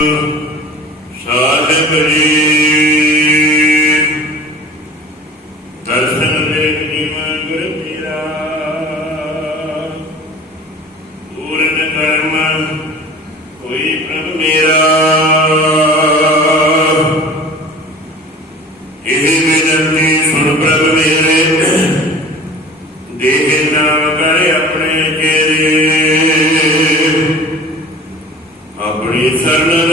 ਸਾਹਿਬ ਜੀ। ਦਰਸ਼ਨ ਦੇ ਨਿਮਨ ਗੁਰ ਪੀਰਾ ਪੂਰਨ ਕਰਮ ਕੋਈ ਪ੍ਰਭ ਮੇਰਾ। ਇਹ ਬੇਨਤੀ ਸੁਣ ਪ੍ਰਭ ਮੇਰੇ। ਦੇਹ ਨਾ ਕਰ ਆਪਣੇ ਚਿਹਰੇ ਆਪਣੀ ਸਰਨ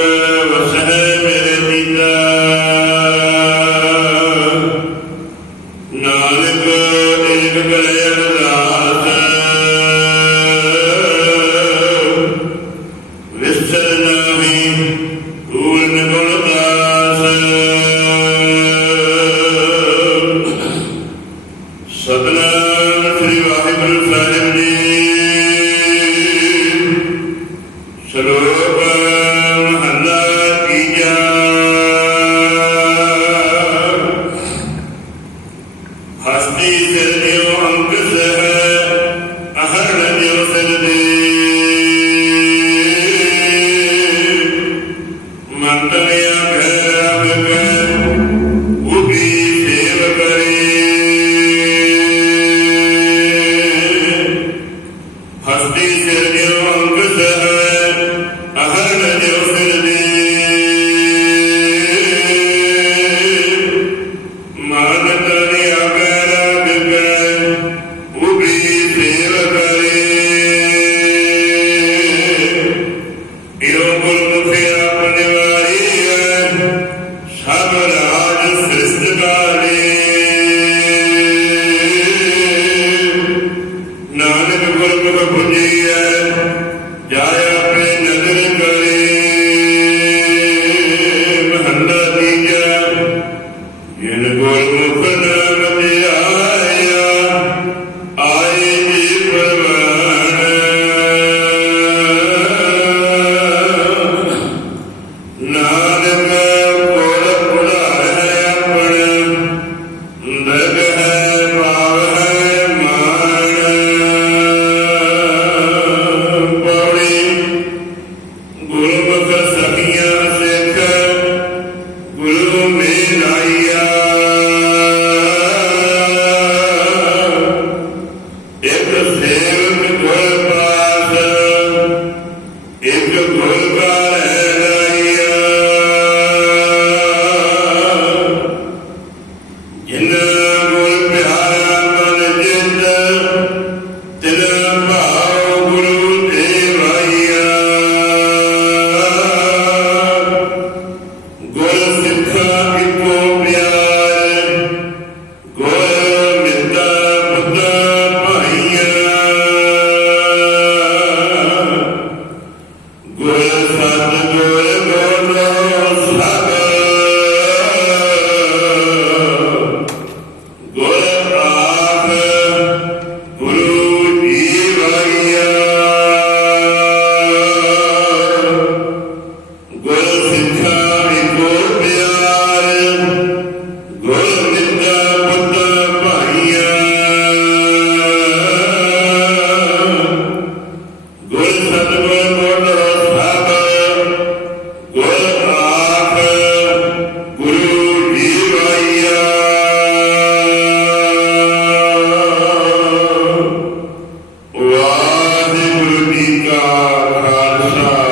ਸਤਨਾਮ ਸ੍ਰੀ ਵਾਹਿਗੁਰੂ ਸਾਹਿਬ ਜੀ। ਸ਼ਲੋਕ ਮਹੱਲਾ ਤੀਜਾ ਹਸਤੀ ਸਿਰ ਦਿਓ ਅੰਕ ਸਹਿ ਅਹਰਣ ਦਿਓ ਸਿਰ ਦੇ। ਮੰਤਲਿਆ ਉਗੀ ਸੇਵ ਕਰੇ। ਹੈ ਰਾਜ ਸ੍ਰਿਸ਼ਟ ਨਾਨਕ ਗੁਰਮੁਖ ਪੁੰਜੀਐ ਜਾਇ ਆਪਣੇ If you Kavika Rasa